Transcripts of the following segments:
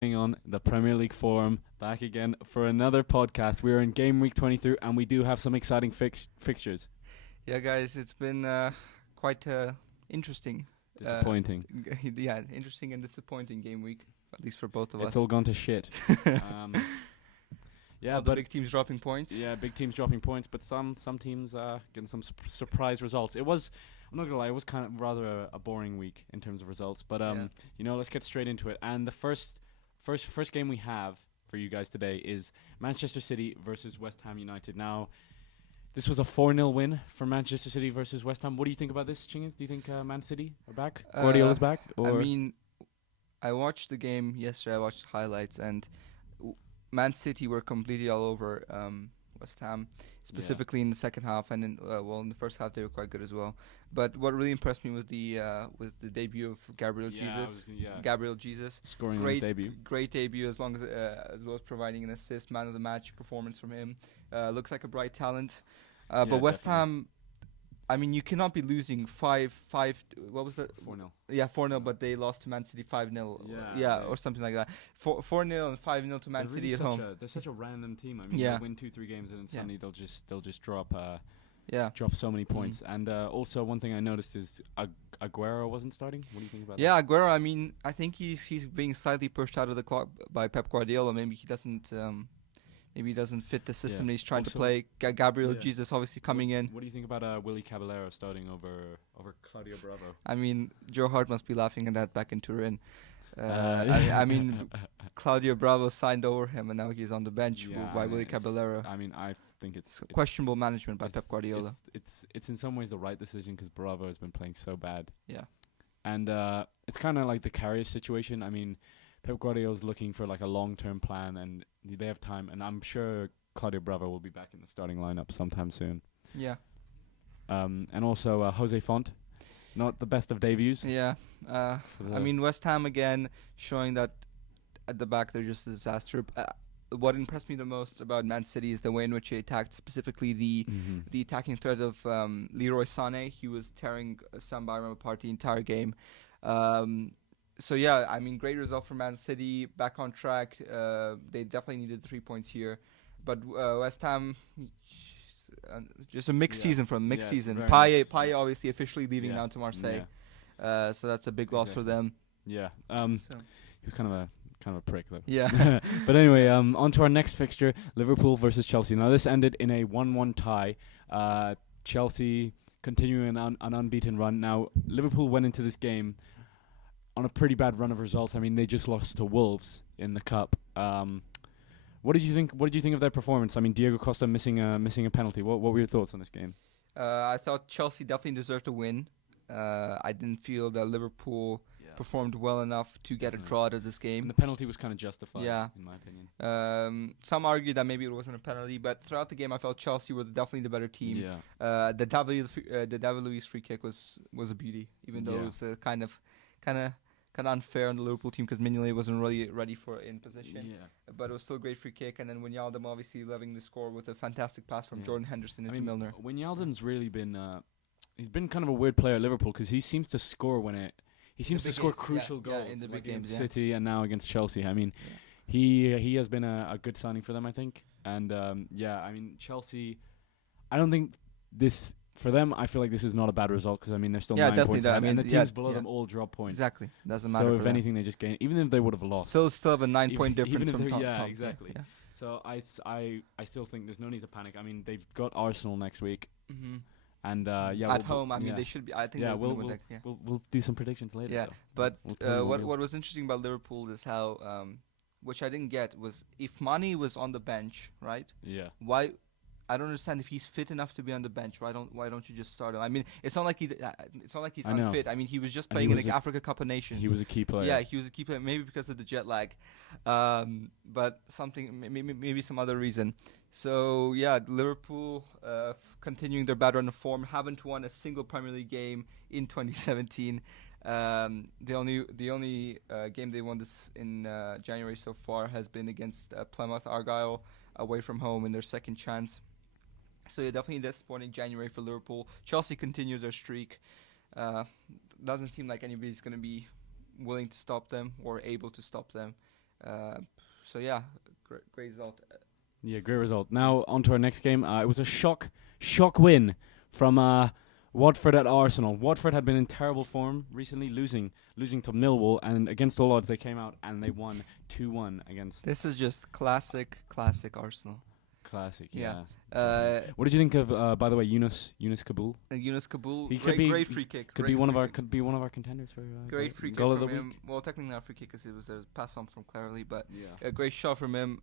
On the Premier League Forum, back again for another podcast. We're in game week 23 and we do have some exciting fixtures. Yeah, guys, it's been quite interesting. Disappointing. Yeah, interesting and disappointing game week, at least for both of It's us. all gone to shit. Yeah, all the but big teams dropping points. yeah, big teams dropping points, but some teams getting some surprise results. I'm not gonna lie, it was kind of rather a boring week in terms of results. But let's get straight into it. And the first game we have for you guys today is Manchester City versus West Ham United. Now, this was a 4-0 win for Manchester City versus West Ham. What do you think about this, Chingiz? Do you think Man City are back? Guardiola's back? Or I watched the game yesterday. I watched highlights, and Man City were completely all over West Ham, specifically in the second half, and in the first half they were quite good as well. But what really impressed me was the debut of Gabriel Jesus. Gabriel Jesus scoring his debut. Great debut, as well as providing an assist, man of the match performance from him. Looks like a bright talent. But West Ham, I mean, you cannot be losing 5. What was that? 4-0. Yeah, 4-0. But they lost to Man City 5-0. Or something like that. 4-0 and 5-0 to Man City at home. They're such a random team. I mean, they'll win 2-3 games and then suddenly they'll just drop. Drop so many points. And also one thing I noticed is Aguero wasn't starting. What do you think about that? Yeah, Aguero. I mean, I think he's being slightly pushed out of the clock by Pep Guardiola. Maybe he doesn't. Maybe he doesn't fit the system that he's trying to play. Gabriel Jesus obviously coming in. What do you think about Willy Caballero starting over Claudio Bravo? I mean, Joe Hart must be laughing at that back in Turin. I mean, Claudio Bravo signed over him, and now he's on the bench by Willy Caballero. I mean, I think it's questionable management by Pep Guardiola. It's in some ways the right decision because Bravo has been playing so bad. Yeah, and it's kind of like the Karius situation. I mean, Pep Guardiola's looking for like a long-term plan, and they have time. And I'm sure Claudio Bravo will be back in the starting lineup sometime soon. Yeah. And also Jose Font, not the best of debuts. Yeah. I mean, West Ham again showing that at the back they're just a disaster. What impressed me the most about Man City is the way in which they attacked, specifically the attacking threat of Leroy Sané. He was tearing Sam Byram apart the entire game. So yeah, I mean, great result for Man City, back on track. They definitely needed 3 points here, but West Ham, just a mixed season from season. Payet obviously officially leaving now to Marseille, so that's a big loss for them. Yeah, he was kind of a prick though. Yeah. But anyway, on to our next fixture, Liverpool versus Chelsea. Now this ended in a 1-1 tie. Chelsea continuing an unbeaten run. Now Liverpool went into this game on a pretty bad run of results. I mean, they just lost to Wolves in the cup. What did you think? What did you think of their performance? I mean, Diego Costa missing a penalty. What were your thoughts on this game? I thought Chelsea definitely deserved to win. I didn't feel that Liverpool performed well enough to get a draw out of this game. And the penalty was kind of justified, in my opinion. Some argue that maybe it wasn't a penalty, but throughout the game, I felt Chelsea were definitely the better team. Yeah. The David Luiz free kick was a beauty, even though it was kind of unfair on the Liverpool team because Mignolet wasn't really ready for in position. Yeah. But it was still a great free kick, and then Wijnaldum obviously leveling the score with a fantastic pass from Jordan Henderson into Milner. Wijnaldum's really been he's been kind of a weird player at Liverpool because he seems to score he seems to score crucial goals in the big against games, City and now against Chelsea. I mean, he has been a good signing for them, I think. And I mean, Chelsea, I don't think this. For them, I feel like this is not a bad result because, I mean, they're still 9 points ahead, and the teams below them all drop points. Exactly. Doesn't matter. So, if anything, they just gain. Even if they would have lost. Still have a 9-point difference from top. Yeah, exactly. Yeah. So, I still think there's no need to panic. I mean, they've got Arsenal next week. Mm-hmm. And, at home, I mean, they should be. I think we'll do some predictions later. Yeah, but what was interesting about Liverpool is how, which I didn't get, was if Mane was on the bench, right? Yeah. Why? I don't understand if he's fit enough to be on the bench. Why don't you just start him? I mean, it's not like he's unfit. I mean, he was just playing in the Africa Cup of Nations. He was a key player. Yeah, he was a key player. Maybe because of the jet lag, but maybe some other reason. So yeah, Liverpool continuing their bad run of form, haven't won a single Premier League game in 2017. The only game they won this in January so far has been against Plymouth Argyle away from home in their second chance. So yeah, definitely disappointing January for Liverpool. Chelsea continue their streak. Doesn't seem like anybody's going to be willing to stop them or able to stop them. So yeah, great result. Yeah, great result. Now on to our next game. It was a shock win from Watford at Arsenal. Watford had been in terrible form recently, losing to Millwall, and against all odds they came out and they won 2-1 against. This is just classic Arsenal. Classic, yeah. What did you think of, by the way, Yunus Kabul? Yunus Kabul, He great free kick. Could be one of our contenders for great free kick goal of from the him. week. Well, technically not free kick because it was a pass on from Cleverley, but Yeah. a great shot from him.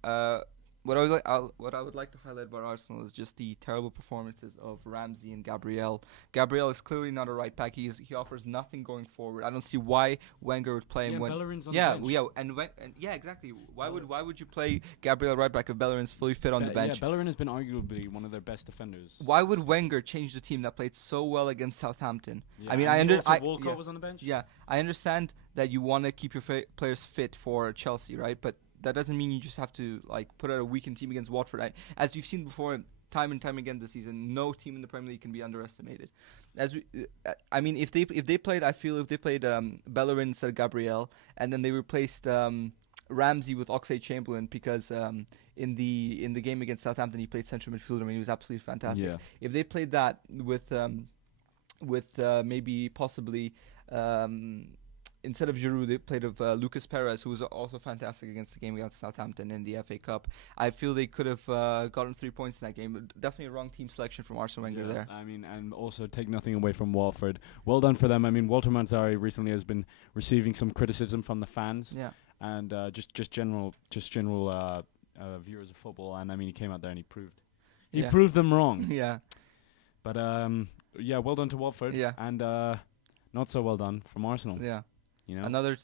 What I would like to highlight about Arsenal is just the terrible performances of Ramsey and Gabriel. Gabriel is clearly not a right back. He offers nothing going forward. I don't see why Wenger would play him when Bellerin's on the bench. Exactly. Why would you play Gabriel right back if Bellerin's fully fit on the bench? Yeah, Bellerin has been arguably one of their best defenders. Why would Wenger change the team that played so well against Southampton? Yeah, I mean, Walcott was on the bench. Yeah, I understand that you want to keep your players fit for Chelsea, right? But that doesn't mean you just have to put out a weakened team against Watford. As we've seen before, time and time again this season, no team in the Premier League can be underestimated. If they played Bellerin instead of Gabriel, and then they replaced Ramsey with Oxlade-Chamberlain because in the game against Southampton he played central midfielder and he was absolutely fantastic. Yeah. If they played that with maybe possibly. Instead of Giroud, they played with Lucas Perez, who was also fantastic against the game against Southampton in the FA Cup. I feel they could have gotten 3 points in that game. Definitely a wrong team selection from Arsene Wenger there. I mean, and also take nothing away from Watford. Well done for them. I mean, Walter Manzari recently has been receiving some criticism from the fans. Yeah. And just general viewers of football. And I mean, he came out there and he proved them wrong. Yeah. But well done to Watford. Yeah. And not so well done from Arsenal. Yeah. You know? Another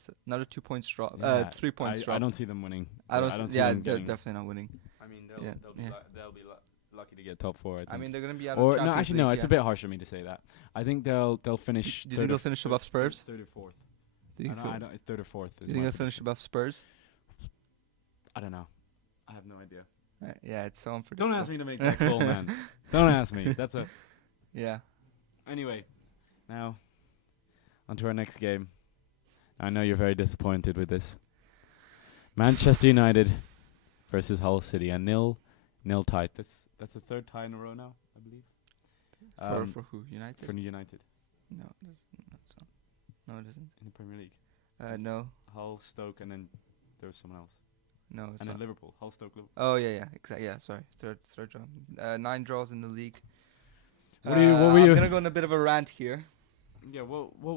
2 points drop. 3 points drop. I don't see them winning. I don't see them they're definitely not winning. I mean, they'll be lucky to get top 4. I mean, they're going to be out of Champions League. No, it's a bit harsh for me to say that. I think they'll finish. Do you think they'll finish above Spurs? Third or fourth. I don't. It's third or fourth. Do you think they'll finish above Spurs? I don't know. I have no idea. Yeah, it's so unpredictable. Don't ask me to make that call, man. Don't ask me. That's a. Yeah. Anyway, now on to our next game. I know you're very disappointed with this. Manchester United versus Hull City, a 0-0 tie. That's the third tie in a row now, I believe. For who? United? For United. No, it isn't. In the Premier League. No. Hull, Stoke, and then there was someone else. No, it's and not. then Liverpool. Hull, Stoke, Liverpool. Oh yeah, exactly. Yeah, sorry. Third draw. 9 draws in the league. What were you? I'm gonna go on a bit of a rant here. Yeah. What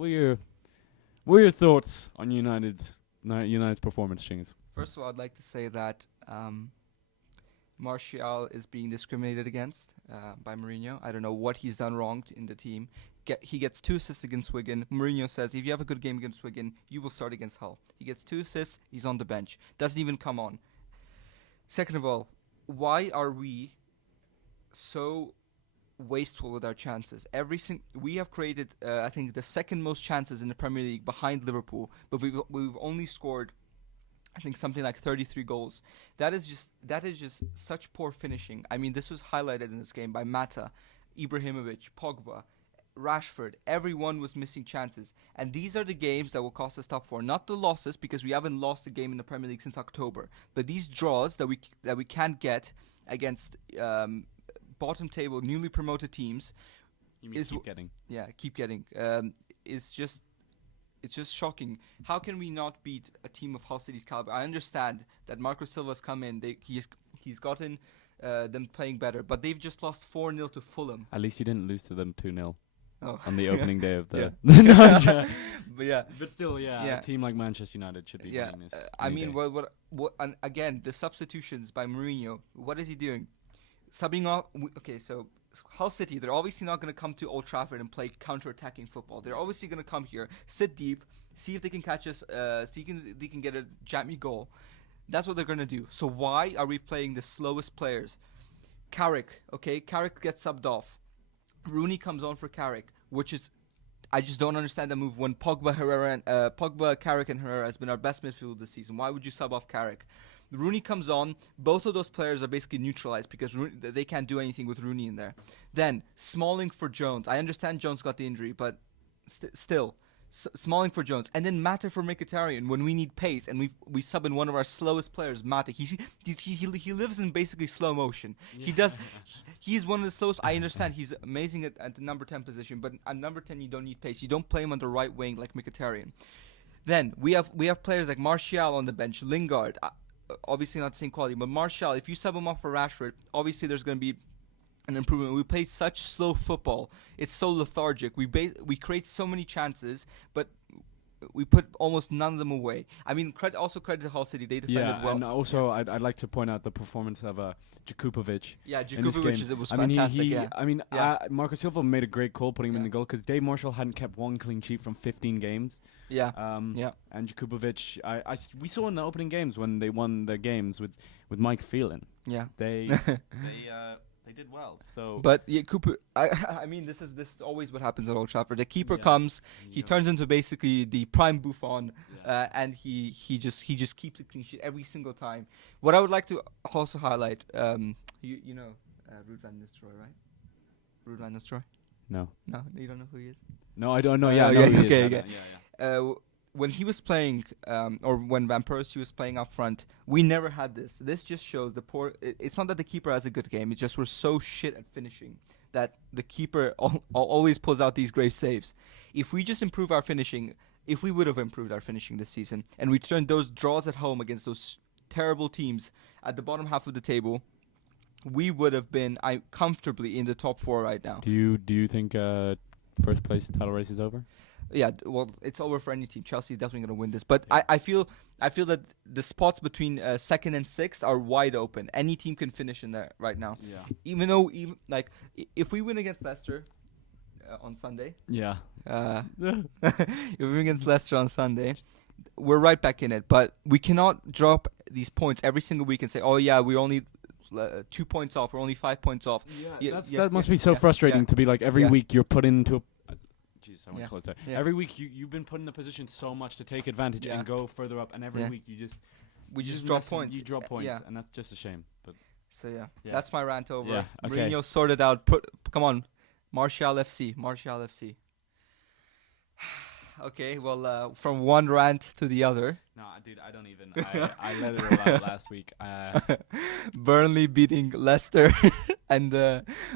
were your thoughts on United's performance, Chingus? First of all, I'd like to say that Martial is being discriminated against by Mourinho. I don't know what he's done wrong in the team. He gets 2 assists against Wigan. Mourinho says, if you have a good game against Wigan, you will start against Hull. He gets 2 assists, he's on the bench. Doesn't even come on. Second of all, why are we so wasteful with our chances? We have created, I think, the second most chances in the Premier League behind Liverpool, but we've only scored, I think, something like 33 goals. That is just such poor finishing. I mean, this was highlighted in this game by Mata, Ibrahimovic, Pogba, Rashford. Everyone was missing chances, and these are the games that will cost us top 4. Not the losses, because we haven't lost a game in the Premier League since October, but these draws that we can't get against bottom table, newly promoted teams. You mean keep getting? Yeah, keep getting. It's just shocking. How can we not beat a team of Hull City's caliber? I understand that Marco Silva's come in. He's gotten them playing better, but they've just lost 4-0 to Fulham. At least you didn't lose to them 2-0 on the Yeah. opening day of the. Yeah. But yeah. But still, a team like Manchester United should be winning this. I mean, what? And again, the substitutions by Mourinho. What is he doing? Subbing off. Okay, so Hull City, they're obviously not going to come to Old Trafford and play counter-attacking football. They're obviously going to come here, sit deep, see if they can catch us, see if they can get a jammy goal. That's what they're going to do. So why are we playing the slowest players? Carrick gets subbed off. Rooney comes on for Carrick, which is, I just don't understand that move when Pogba, Carrick and Herrera has been our best midfielder this season. Why would you sub off Carrick? Rooney comes on. Both of those players are basically neutralized because they can't do anything with Rooney in there. Then Smalling for Jones. I understand Jones got the injury, but still, Smalling for Jones, and then Mata for Mkhitaryan when we need pace, and we sub in one of our slowest players, Mata. He lives in basically slow motion. Yeah. He's one of the slowest. I understand he's amazing at the number 10 position, but at number 10 you don't need pace. You don't play him on the right wing like Mkhitaryan. Then we have players like Martial on the bench, Lingard. Obviously not the same quality, but Martial, if you sub him off for Rashford, obviously there's going to be an improvement. We play such slow football. It's so lethargic. We create so many chances, but we put almost none of them away. I mean, also credit to Hull City. They defended well. And also I'd like to point out the performance of Jakupovic. Yeah, Jakupovic was fantastic. Marco Silva made a great call putting him in the goal because Dave Marshall hadn't kept one clean sheet from 15 games. Yeah. And Jakupovic, we saw in the opening games when they won their games with Mike Phelan. Yeah. They did well. So, but Cooper. I mean, this is always what happens at Old Trafford. The keeper comes, he turns into basically the prime Buffon, and he just keeps a clean sheet every single time. What I would like to also highlight, you know, Ruud van Nistelrooy, right? Ruud van Nistelrooy. No, you don't know who he is. No, I don't know. Okay. When he was playing, or when Van Persie was playing up front, we never had this. This just shows the poor. It's not that the keeper has a good game. It's just we're so shit at finishing that the keeper always pulls out these great saves. If we just improve our finishing, if we would have improved our finishing this season, and we turned those draws at home against those terrible teams at the bottom half of the table, we would have been comfortably in the top 4 right now. Do you think first place title race is over? Yeah, well, it's over for any team. Chelsea is definitely going to win this, but I feel that the spots between 2nd and 6th are wide open. Any team can finish in there right now. Yeah. Even though, if we win against Leicester on Sunday. Yeah. If we win against Leicester on Sunday, we're right back in it. But we cannot drop these points every single week and say, "Oh yeah, we're only 2 points off. We're only 5 points off." That must be so frustrating to be like every week you're put into. Jeez, I went close there. Yeah. Every week you've been put in the position so much to take advantage and go further up, and every week we just drop points. You drop points, and that's just a shame. But so that's my rant over. Yeah, okay. Mourinho sorted out. Come on, Martial FC. Okay, well, from one rant to the other. No, dude, I don't even. I let it all out last week. Burnley beating Leicester, and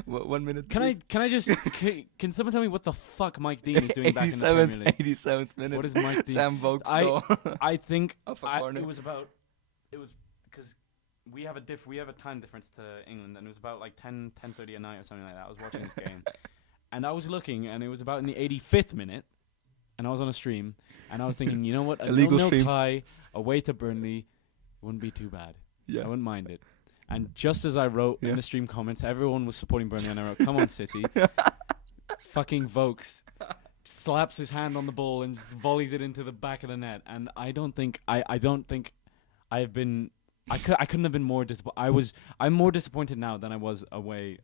1 minute. Can someone tell me what the fuck Mike Dean is doing back in the Premier League? 87th minute. What is Mike Dean? Sam Vokes goal. I think it was because we have a time difference to England, and it was about like 10:30 at night or something like that. I was watching this game, and I was looking, and it was about in the 85th minute. And I was on a stream, and I was thinking, you know what, a 0-0 tie away to Burnley wouldn't be too bad. Yeah. I wouldn't mind it. And just as I wrote in the stream comments, everyone was supporting Burnley, and I wrote, "Come on, City." Fucking Vokes slaps his hand on the ball and volleys it into the back of the net. And I couldn't have been more disappointed. I'm more disappointed now than I was away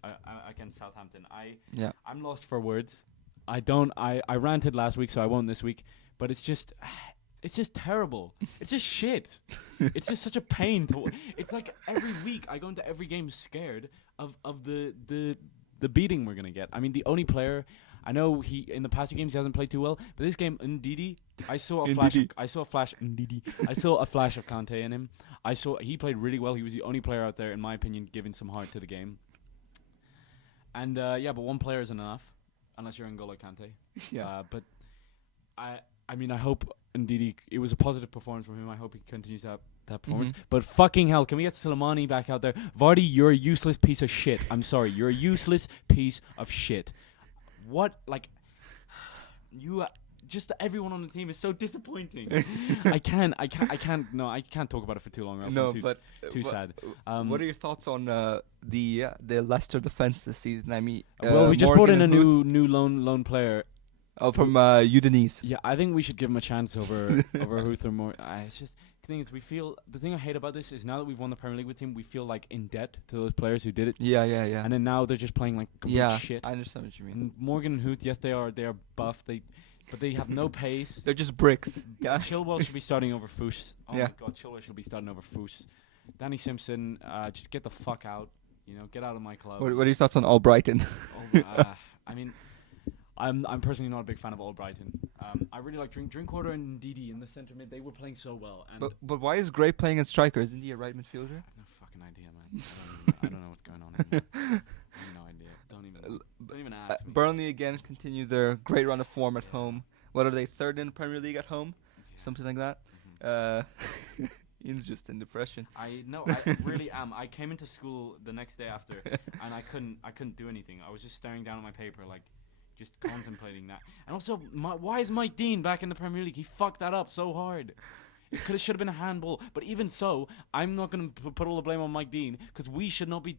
against Southampton. I'm lost for words. I ranted last week, so I won't this week. But it's just terrible. It's just shit. It's just such a pain to. It's like every week I go into every game scared of the beating we're gonna get. I mean, the only player I know in the past few games he hasn't played too well, but this game Ndidi, I saw a flash of Kante in him. He played really well. He was the only player out there, in my opinion, giving some heart to the game. And but one player isn't enough. Unless you're N'Golo Kante. Yeah. But I mean, I hope indeed it was a positive performance from him. I hope he continues that performance. Mm-hmm. But fucking hell, can we get Soleimani back out there? Vardy, you're a useless piece of shit. I'm sorry. You're a useless piece of shit. What, like, just everyone on the team is so disappointing. I can't talk about it for too long. Too sad. What are your thoughts on the Leicester defense this season? I mean, we just brought in a new lone player. Oh, from Udinese. Yeah, I think we should give him a chance over Huth or more. It's just the thing is, the thing I hate about this is now that we've won the Premier League with him, we feel like in debt to those players who did it. Yeah. And then now they're just playing like complete shit. I understand what you mean. And Morgan and Huth, yes, they are buff. But they have no pace. They're just bricks. Chilwell should be starting over Foos. Oh my God, Chilwell should be starting over Foos. Danny Simpson, just get the fuck out. Get out of my club. What are your thoughts on Albrighton? I mean, I'm personally not a big fan of Albrighton. I really like Drinkwater and Ndidi in the centre mid. They were playing so well. And but why is Gray playing as striker? Isn't he a right midfielder? I have no fucking idea, man. I don't know what's going on anymore. I have no idea. Don't even ask me. Burnley again continue their great run of form at home. What are they, third in the Premier League at home? Yeah. Something like that. Ian's just in depression. I really am. I came into school the next day after, and I couldn't do anything. I was just staring down at my paper, like, just contemplating that. And also, why is Mike Dean back in the Premier League? He fucked that up so hard. It should have been a handball. But even so, I'm not gonna put all the blame on Mike Dean, because we should not be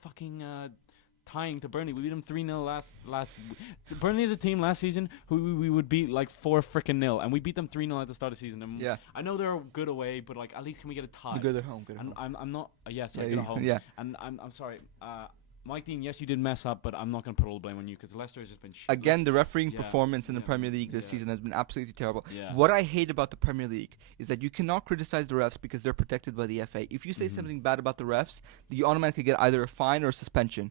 fucking tying to Burnley. We beat them 3-0 last. Burnley is a team last season who we would beat like 4-0, and we beat them 3-0 at the start of the season. And Yeah. I know they're good away, but like at least can we get a tie? Good at home. And I'm not. Yes, Yeah, I get at home. yeah. And I'm sorry. Mike Dean, yes, you did mess up, but I'm not going to put all the blame on you, because Leicester has just been shit. Again, the refereeing Yeah, performance in the yeah, Premier League this yeah. season has been absolutely terrible. Yeah. What I hate about the Premier League is that you cannot criticize the refs because they're protected by the FA. If you say something bad about the refs, you automatically get either a fine or a suspension.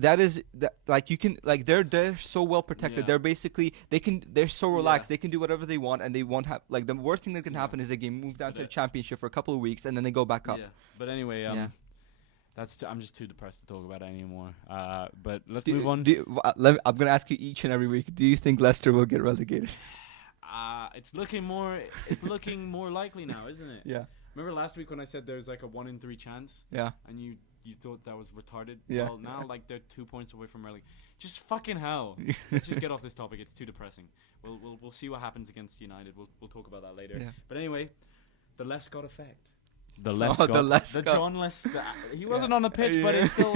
That is like you can like they're so well protected. Yeah. They're basically they're so relaxed. Yeah. They can do whatever they want, and they won't have like the worst thing that can happen is they get moved down But to the Championship for a couple of weeks and then they go back up. Yeah. But anyway, Yeah. I'm just too depressed to talk about it anymore. But let's move on. I'm gonna ask you each and every week. Do you think Leicester will get relegated? It's looking more likely now, isn't it? Yeah. Remember last week when I said there's like a 1 in 3 chance, Yeah. and you thought that was retarded? Yeah. Well, now like they're 2 points away from relegation. Just fucking hell. Let's just get off this topic. It's too depressing. We'll see what happens against United. We'll talk about that later. Yeah. But anyway, the Lescott effect. The Lescott. John Lescott. He wasn't on the pitch, but he still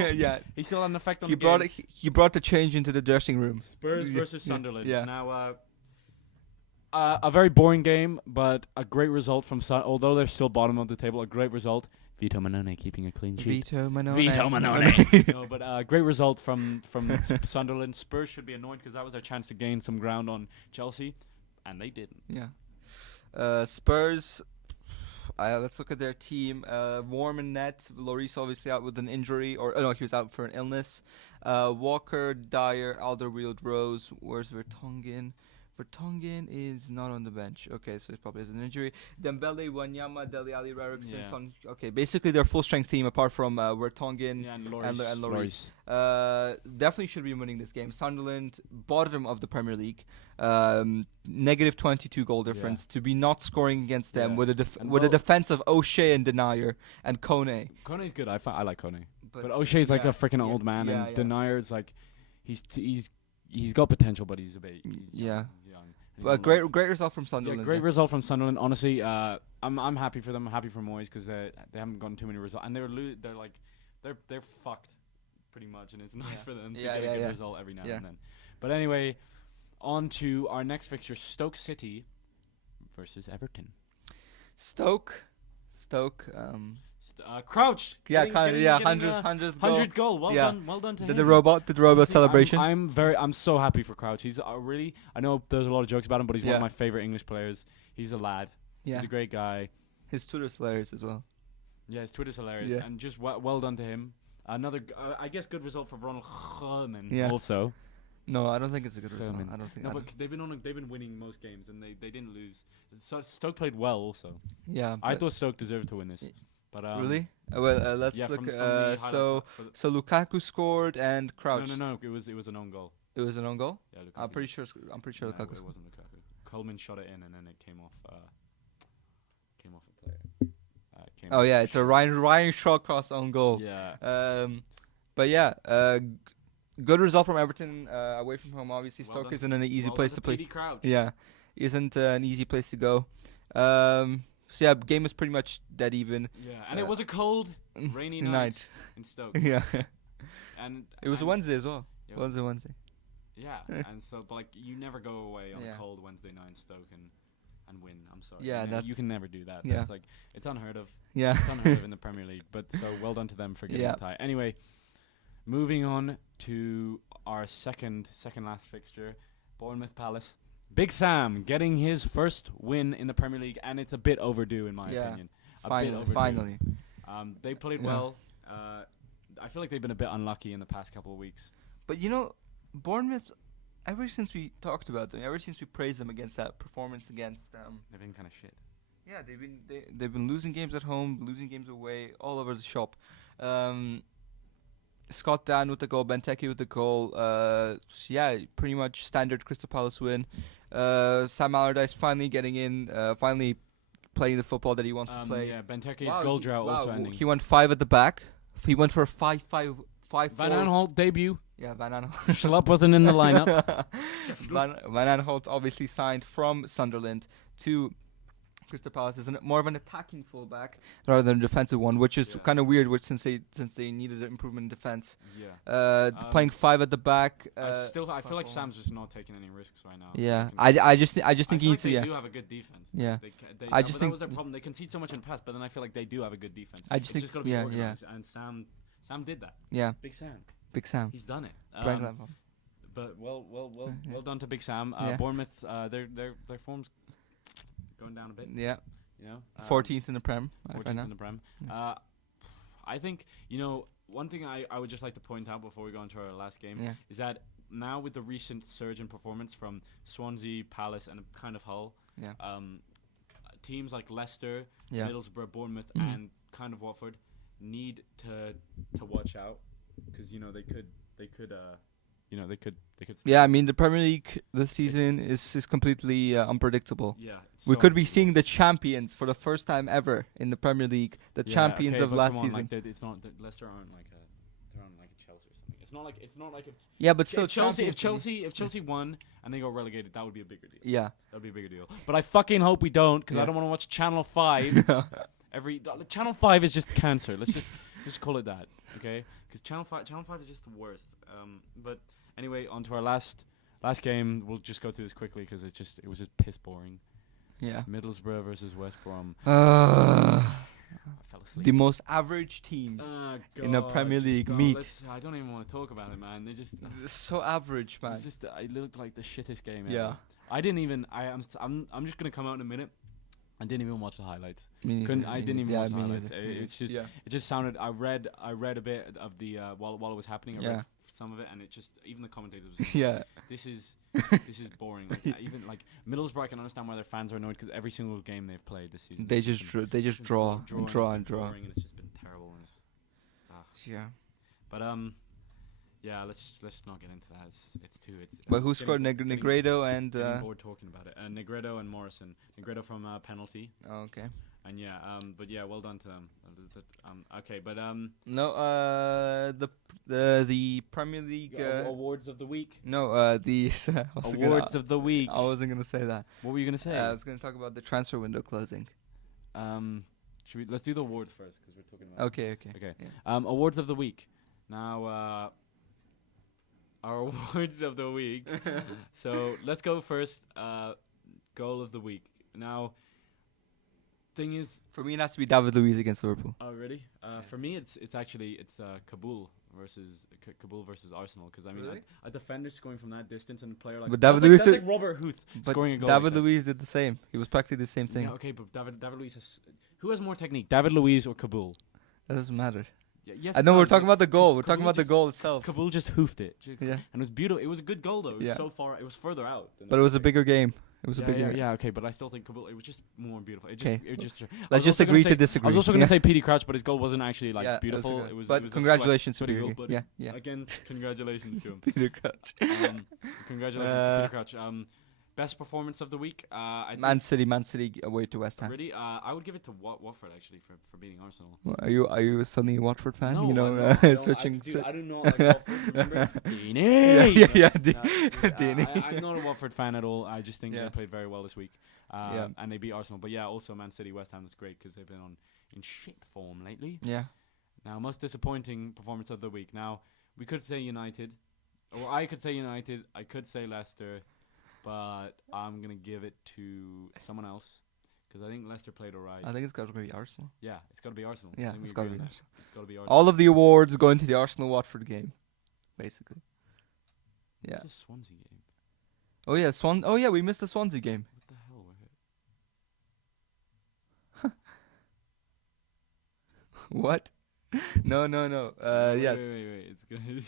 he still had an effect on the game. He brought the change into the dressing room. Spurs versus Sunderland. Yeah. Now, a very boring game, but a great result from although they're still bottom of the table, a great result. Vito Manone keeping a clean sheet. Vito Manone. No, but great result from Sunderland. Spurs should be annoyed because that was their chance to gain some ground on Chelsea, and they didn't. Yeah. Spurs. Let's look at their team. Warm in net. Lloris obviously out with an injury, he was out for an illness. Walker, Dyer, Alderweireld, Rose. Where's Vertonghen? Vertonghen is not on the bench. Okay, so he probably has an injury. Dembele, Wanyama, Dele Alli, Eriksen, Yeah. Son. Okay, basically their full strength team apart from Vertonghen Yeah, and and Lloris. Lloris. Definitely should be winning this game. Sunderland, bottom of the Premier League. Negative 22 goal difference. To be not scoring against them Yeah. with And a defense of O'Shea and Denier and Kone. Kone's good. I like Kone. But O'Shea's like a freaking old man, yeah, and Denier's like he's got potential, but he's a bit Yeah. he's young. He's But young. great result from Sunderland. Yeah, great result from Sunderland. Honestly, I'm happy for them. I'm happy for Moyes because they haven't gotten too many results, and they're fucked pretty much, and it's nice for them to get a good result every now and then. But anyway, on to our next fixture: Stoke City versus Everton. Stoke. Crouch. Yeah, Getting 100th goal. Well done to him. Did the robot Honestly, celebration? I'm so happy for Crouch. He's I know there's a lot of jokes about him, but he's one Yeah. of my favorite English players. He's a lad. Yeah. He's a great guy. His Twitter's hilarious as well. Yeah, his Twitter's hilarious, Yeah. and just well done to him. Another, I guess, good result for Ronald Koeman Yeah. also. No, I don't think it's a good result. Koeman. I don't think. No, but they've been winning most games, and they didn't lose. So Stoke played well also. Yeah. I thought Stoke deserved to win this. But really? Let's yeah, look. from the highlights So Lukaku scored and Crouch. No. It was an own goal. It was an own goal. Yeah, Lukaku. I'm pretty sure. No, Lukaku. it wasn't Lukaku. Coleman shot it in, and then it came off a player. Oh yeah, it's a Ryan Shawcross own goal. Yeah. But yeah, good result from Everton away from home. Obviously, Well Stoke done isn't an easy place to play. PD Crouch. Yeah, isn't an easy place to go. So yeah, game was pretty much dead even. Yeah, and it was a cold, rainy night in Stoke. Yeah, and it was a Wednesday as well. Yeah. It was a Wednesday. Yeah, and so but like you never go away on Yeah. a cold Wednesday night in Stoke and win. I'm sorry. Yeah, you can never do that. Yeah. That's like it's unheard of. Yeah. It's unheard of in the Premier League. But so well done to them for getting Yeah. a tie. Anyway, moving on to our second last fixture, Bournemouth Palace. Big Sam getting his first win in the Premier League, and it's a bit overdue in my opinion. Finally. They played Yeah. well. I feel like they've been a bit unlucky in the past couple of weeks. But Bournemouth, ever since we talked about them, ever since we praised them against that performance against They've been kind of shit. yeah, they've been losing games at home, losing games away, all over the shop. Scott Dan with the goal, Benteke with the goal. Yeah, pretty much standard Crystal Palace win. Sam Allardyce finally getting in, finally playing the football that he wants to play. Yeah, Benteke's goal drought also ending. He went 5 at the back. He went for a 5-5-5. Van Aanholt debut. Yeah, Van Aanholt. Schlupp wasn't in the lineup. Van Aanholt obviously signed from Sunderland to Crystal Palace as more of an attacking fullback rather than a defensive one, which is kind of weird, since they needed an improvement in defense. Yeah. Playing 5 at the back. I feel like Sam's just not taking any risks right now. Yeah, I just think he needs to. They do have a good defense. Yeah. I just think that was their problem. They concede so much in the past, but then I feel like they do have a good defense. I just think just got to be organized, and Sam did that. Yeah. Big Sam. He's done it. But well done to Big Sam. Bournemouth, their form's going down a bit. Yeah. You know, 14th in the Prem. 14th in the Prem. I think, one thing I would just like to point out before we go into our last game is that now with the recent surge in performance from Swansea, Palace, and kind of Hull, teams like Leicester, Middlesbrough, Bournemouth, and kind of Watford need to watch out, because they could. Yeah, I mean the Premier League this season is completely unpredictable. Yeah, we could be seeing the champions for the first time ever in the Premier League. The champions of last season. It's not Leicester aren't they're on like a Chelsea or something. It's not like but still if Chelsea won and they got relegated, that would be a bigger deal. Yeah, that would be a bigger deal. But I fucking hope we don't, because I don't want to watch Channel 5. Channel 5 is just cancer. Let's just call it that, okay? Because Channel 5 is just the worst. But anyway, on to our last game. We'll just go through this quickly because it was just piss boring. Yeah. Middlesbrough versus West Brom. I fell asleep. The most average teams in the Premier League meet. I don't even want to talk about it, man. They're so average, man. It looked like the shittest game ever. Yeah. I didn't even. I'm just gonna come out in a minute. I didn't even watch the highlights. I didn't even watch the highlights. It just sounded. I read a bit of the while it was happening. I read some of it, and it just, even the commentators was this is boring. Like, even like Middlesbrough, I can understand why their fans are annoyed, because every single game they've played this season they just draw and draw, and it's just been terrible. But let's not get into that. It's too. But who scored? Negredo and. I'm bored talking about it. Negredo and Morrison. Negredo from penalty. Oh, okay. And well done to them. Okay, but no, the Premier League awards of the week. No, the awards of the week. I wasn't gonna say that. What were you gonna say? I was gonna talk about the transfer window closing. Let's do the awards first, because we're talking about. Okay. Yeah. Awards of the week. Now, our awards of the week. So let's go first. Goal of the week. Now, thing is, for me, it has to be David Luiz against Liverpool. Oh, really? For me, it's Kabul versus Arsenal, because I mean, really? a defender scoring from that distance and a player like. But David Luiz, that's like Robert Huth scoring a goal. David Luiz did the same. He was practically the same thing. Yeah, okay, but David Luiz who has more technique, David Luiz or Kabul? That doesn't matter. Yes, I know we're talking about the goal. We're talking about the goal itself. Kabul just hoofed it. Yeah, and it was beautiful. It was a good goal though. It was so far. It was further out. But it was a bigger game. It was a bigger game. Yeah, okay, but I still think Kabul. It was just more beautiful. Let's just agree to disagree. I was also going to say Petey Crouch, but his goal wasn't actually beautiful. It was. But congratulations to Petey. Yeah. Again, congratulations to him. Peter Crouch. Congratulations to Peter Crouch. Best performance of the week. Man City away to West Ham. Really? I would give it to Watford actually for beating Arsenal. Well, are you suddenly a Watford fan? No, switching. I do not like Watford. Remember? Dini. I'm not a Watford fan at all. I just think they played very well this week. And they beat Arsenal. But also Man City, West Ham. That's great, because they've been in shit form lately. Yeah. Now, most disappointing performance of the week. Now, we could say United, or I could say United. I could say Leicester. But I'm going to give it to someone else, because I think Leicester played alright. I think it's got to be Arsenal. Yeah, it's got to be Arsenal. Yeah, it's got to be Arsenal. It's got to be Arsenal. All of the awards going to the Arsenal-Watford game, basically. Yeah. It's a Swansea game. Oh, yeah, Oh, yeah, we missed the Swansea game. What the hell were it? What? No. Wait. It's good.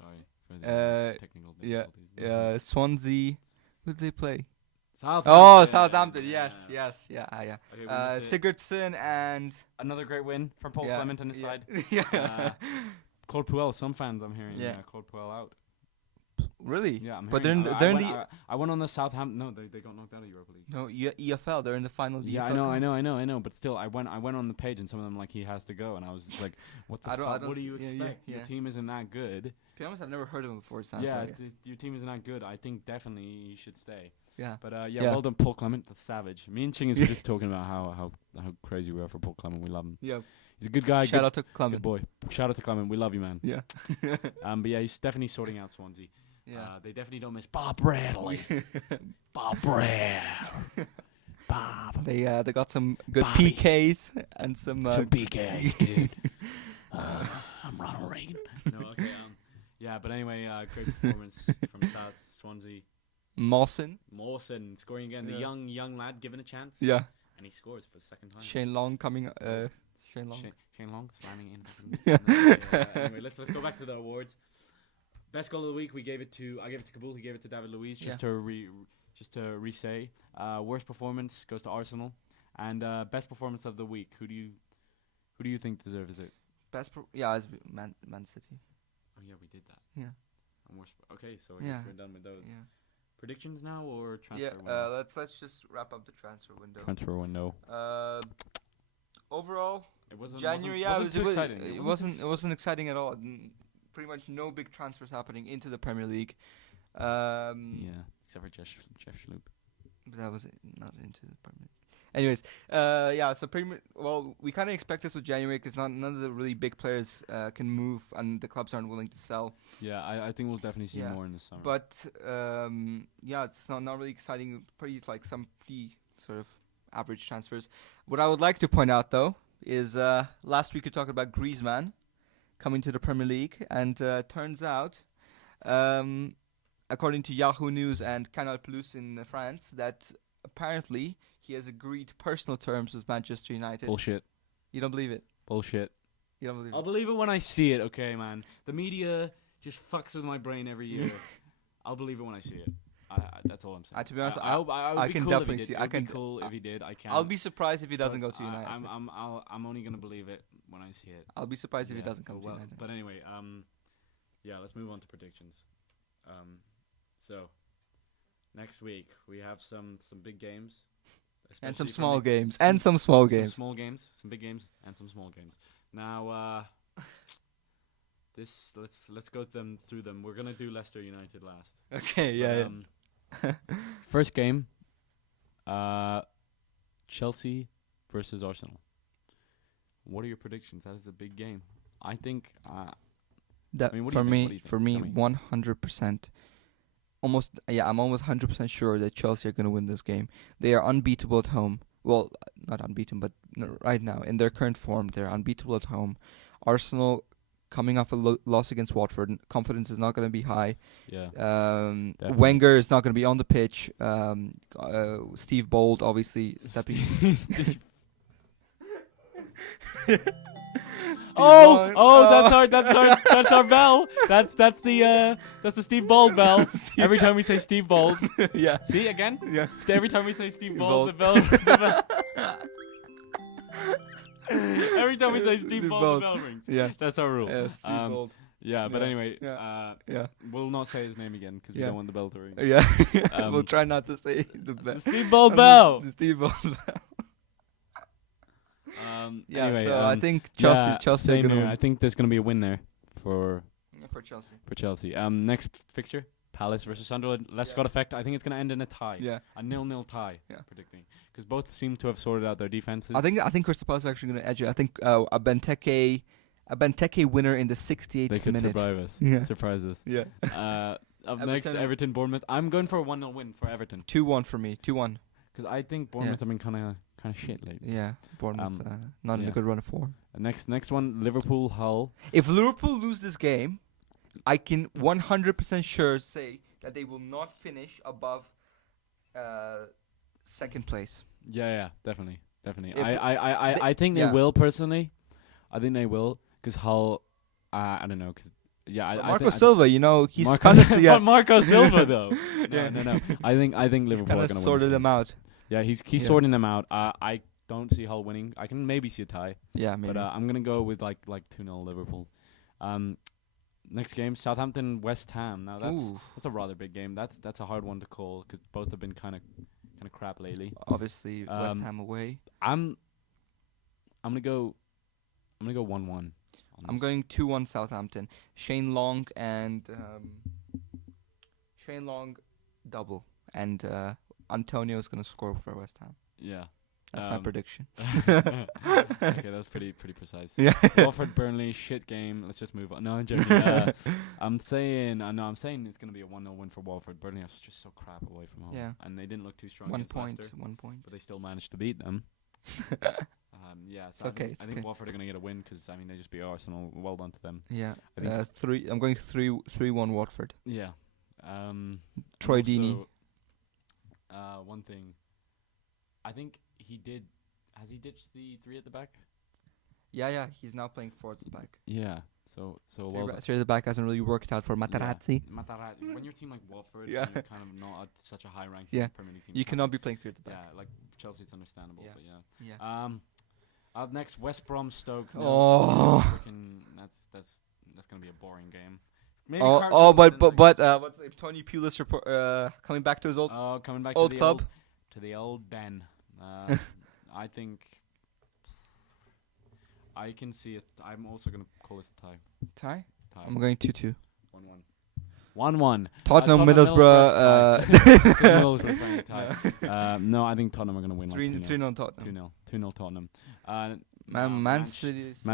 Sorry. for the technical difficulties. Swansea. Who did they play? Southampton. Oh, Southampton. Yes. Yeah. Yeah. Okay, Sigurdsson and another great win from Paul Clement on his side. Yeah. Claude Puel. Some fans I'm hearing. Yeah. Claude Puel out. Really? Yeah, I'm but hearing. they're in the. I went on the Southampton. No, they got knocked out of Europa League. No, EFL. They're in the final. Yeah, I know. But still, I went on the page and some of them like he has to go, and I was just like, what the fuck? What do you expect? Your team isn't that good. To be honest, I've never heard of him before. Your team isn't that good. I think definitely he should stay. Yeah. But well done, Paul Clement, the savage. Me and Chingiz were just talking about how crazy we are for Paul Clement. We love him. Yeah. He's a good guy. Shout out to Clement. Good boy. Shout out to Clement. We love you, man. Yeah. But yeah, he's definitely sorting out Swansea. Yeah. They definitely don't miss Bob Bradley. Bob Bradley. Bob. They got some good Bobby. PKs and some PKs, dude. I'm Ronald Reagan. No, okay. Yeah, but anyway, great performance from South Swansea. Mawson scoring again. The young lad given a chance. Yeah. And he scores for the second time. Shane Long coming. Shane Long. Shane Long slamming in. Anyway, let's go back to the awards. Best goal of the week, I gave it to Kaboul. He gave it to David Luiz. Just to re-say. Worst performance goes to Arsenal, and best performance of the week. Who do you think deserves it? It's Man City. Oh yeah, we did that. Yeah. And okay, so I guess we're done with those. Yeah. Predictions now or transfer window? Yeah. Let's just wrap up the transfer window. Transfer window. Overall, it wasn't January. Wasn't too exciting. It wasn't exciting at all. Pretty much no big transfers happening into the Premier League. Except for Jeff Schloop. But that was not into the Premier League. Anyways, so we kind of expect this with January because none of the really big players can move and the clubs aren't willing to sell. Yeah, I think we'll definitely see more in the summer. But it's not really exciting. Some pretty sort of average transfers. What I would like to point out though is last week we talked about Griezmann coming to the Premier League, and turns out, according to Yahoo News and Canal Plus in France, that apparently he has agreed personal terms with Manchester United. Bullshit. You don't believe it? Bullshit. You don't believe it? I'll believe it when I see it, okay, man? The media just fucks with my brain every year. I'll believe it when I see it. That's all I'm saying. To be honest, I can definitely see. It would be cool if he did. I can't. I'll be surprised if he doesn't go to United. I'm only gonna believe it when I see it. I'll be surprised if he doesn't come to United. But anyway, let's move on to predictions. So next week we have some big games, and some small games, and some small games. Some small games, some big games, and some small games. Now, let's go through them. We're gonna do Leicester United last. Okay, First game, Chelsea versus Arsenal. What are your predictions? That is a big game. I think. For me, 100%. I'm almost 100% sure that Chelsea are going to win this game. They are unbeatable at home. Well, not unbeaten, but right now, in their current form, they're unbeatable at home. Arsenal, coming off a loss against Watford, confidence is not going to be high. Yeah. Wenger is not going to be on the pitch. Steve Bould, obviously, stepping. That's our bell. That's the Steve Bould bell. Every time we say Steve Bould, yeah. See again? Yeah. Every time we say Steve Bould, the bell. Every time we say Steve Bould, the bell rings. Yeah, that's our rule. Yeah, Steve Bould. Yeah, but anyway, we'll not say his name again because we don't want the bell to ring. Yeah, we'll try not to say the bell. Steve Bould bell. The Steve Bould bell. Anyway, I think Chelsea are gonna win. I think there's gonna be a win there for Chelsea. Next fixture, Palace versus Sunderland. Less got effect. I think it's gonna end in a tie. Yeah, a 0-0 tie. Yeah, predicting because both seem to have sorted out their defenses. I think Crystal Palace are actually gonna edge it. I think a Benteke winner in the 68th minute. They could survive us. Yeah, surprise us. Yeah. Up next, Everton Bournemouth. I'm going for a 1-0 win for Everton. 2-1 for me. 2-1. Because I think Bournemouth have been kind of shit lately. Yeah, Bournemouth not in a good run of form. Next one, Liverpool Hull. If Liverpool lose this game, I can 100% sure say that they will not finish above second place. Yeah, definitely. I think they will personally. I think they will because Hull. I don't know because Yeah, I Marco think Silva, you know, he's Marco, kind of but Marco Silva though. Yeah. No. I think Liverpool kind are of going to win. sorted this them game. out. Yeah, he's Yeah. sorting them out. I don't see Hull winning. I can maybe see a tie, Yeah, maybe. but I'm gonna go with like 2-0 Liverpool. Next game, Southampton West Ham. Now that's a rather big game. That's a hard one to call because both have been kind of crap lately. Obviously, West Ham away. I'm gonna go 1-1. I'm going 2-1 Southampton. Shane Long double, and Antonio's gonna score for West Ham. Yeah. That's my prediction. Okay, that's pretty precise. Yeah. Watford Burnley, shit game. Let's just move on. No, I'm joking. I'm saying it's gonna be a 1-0 win for Watford. Burnley are just so crap away from home. Yeah. And they didn't look too strong 1 against point. Leicester, 1 point. but they still managed to beat them. Yeah, so It's I think Watford are gonna get a win because they just beat Arsenal. Well done to them. Yeah. I think 3. I'm going 3-1 Watford. Yeah. Troy Deeney. One thing, I think he did. Has he ditched the 3 at the back? Yeah. He's now playing 4 at the back. Yeah. So well. 3 at the back hasn't really worked out for Materazzi. Yeah. Materazzi. When you're a team like Watford, Yeah. you're kind of not at such a high rank Yeah. in the Premier League team. You cannot be playing 3 at the back. Yeah, like Chelsea, it's understandable. Yeah. But yeah. Yeah. Up next, West Brom Stoke. That's gonna be a boring game. Maybe what's Tony Pulis coming back to his old coming back old to the club? to the old den. I think I can see it. I'm also gonna call it a tie. I'm going 2-2. 1-1. Tottenham Middlesbrough. Middlesbrough playing tie. No, I think Tottenham are gonna win. 3-0 Tottenham. 2-0 Tottenham. Man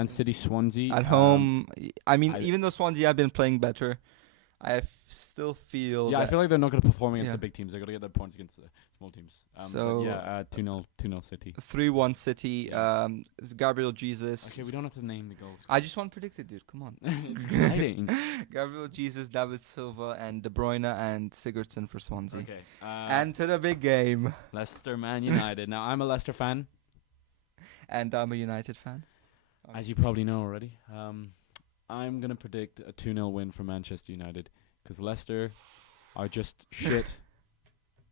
City Swansea at home. I mean, even though Swansea have been playing better, I still feel. Yeah, I feel like they're not going to perform against Yeah. the big teams. They're going to get their points against the small teams. So 2-0 City. 3-1 City. Gabriel Jesus. Okay, we don't have to name the goals. I just want to predict it, dude. Come on. It's exciting. Gabriel Jesus, David Silva, and De Bruyne and Sigurdsson for Swansea. Okay. And to the big game. Leicester, Man United. Now, I'm a Leicester fan, And I'm a United fan. as you probably know already. I'm going to predict a 2-0 win for Manchester United because Leicester are just shit.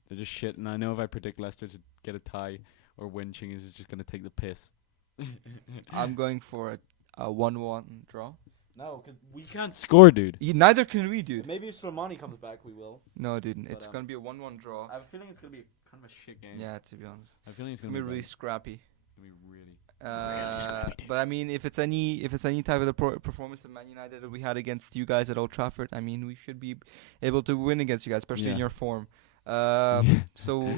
They're just shit. And I know if I predict Leicester to get a tie or win, Chingiz is just going to take the piss. I'm going for a 1-1 draw. No, because we can't score, dude. Neither can we, dude. Maybe if Slimani comes back, we will. No, dude. But, It's going to be a 1-1 draw. I have a feeling it's going to be kind of a shit game. Yeah, to be honest. I have a feeling it's It's going to be really scrappy. really But I mean, if it's any type of the performance of Man United that we had against you guys at Old Trafford, I mean, we should be able to win against you guys, especially in your form. So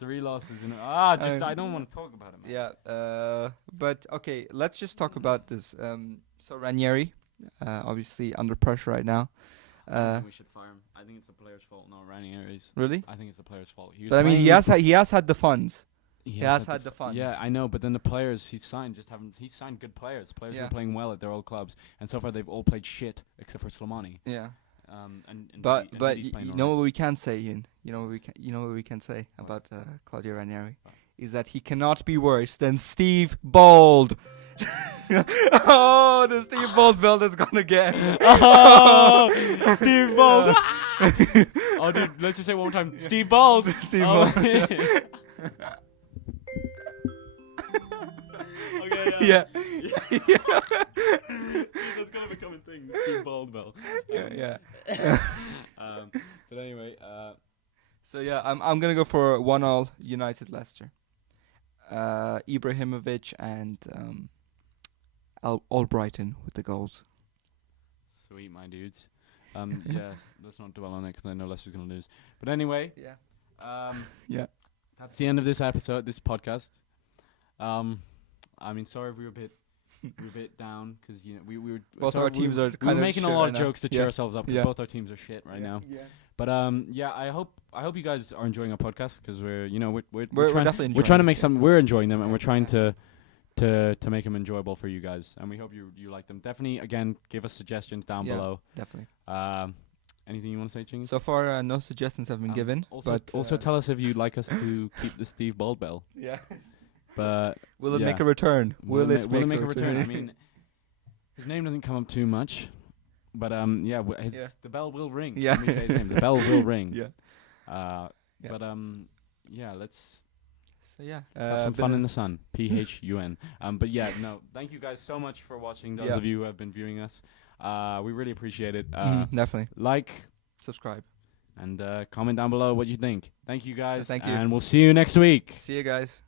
3 losses in I don't want to talk about it, man. yeah. But okay, let's just talk about this. So Ranieri, obviously under pressure right now. I think we should fire him. I think it's the player's fault, not Ranieri's. Really? I think it's the player's fault. But I mean, he has had the funds. He has had the funds. Yeah, I know, but then the players he's signed he's signed good players. Players who are playing well at their old clubs, and so far they've all played shit except for Slimani. Yeah. But you know what we can say, Ian? You know what we can say about Claudio Ranieri is that he cannot be worse than Steve Bould. Oh, the Steve Bould belt is gone again. Oh, Steve Bould. Oh, dude, let's just say it one more time. Steve Bould. Steve Bould. Okay, Yeah. That's gonna become a thing. The Steve Bould belt. Yeah. But anyway, So yeah, I'm gonna go for 1-1 United Leicester. Ibrahimovic and Albrighton with the goals. sweet, my dudes. Yeah, let's not dwell on it because I know Leicester's gonna lose. But anyway, Yeah. that's the end of this episode, this podcast. I mean, sorry if we were a bit down because we were Both our teams are we kind were of making a shit lot right of now. jokes to cheer ourselves up because Yeah. both our teams are shit right now. Yeah. But yeah, I hope you guys are enjoying our podcast because we're We're trying, definitely we're trying to enjoying make some. We're enjoying them and we're trying to make them enjoyable for you guys, and we hope you like them. Definitely, again, give us suggestions down below. Definitely. Anything you want to say, Ching? So far, no suggestions have been given. Also tell us if you'd like us to keep the Steve Bould bell. Yeah. But Will it make a return? Will it make a return? I mean, his name doesn't come up too much. But yeah, the bell will ring. Yeah. Let me say his name. The bell will ring. Yeah. Yeah. But yeah, let's have some fun in the sun. PHUN. But yeah, no. Thank you guys so much for watching. Those of you who have been viewing us, we really appreciate it. Definitely like, subscribe, and comment down below what you think. Thank you guys. Thank you, and we'll see you next week. See you guys.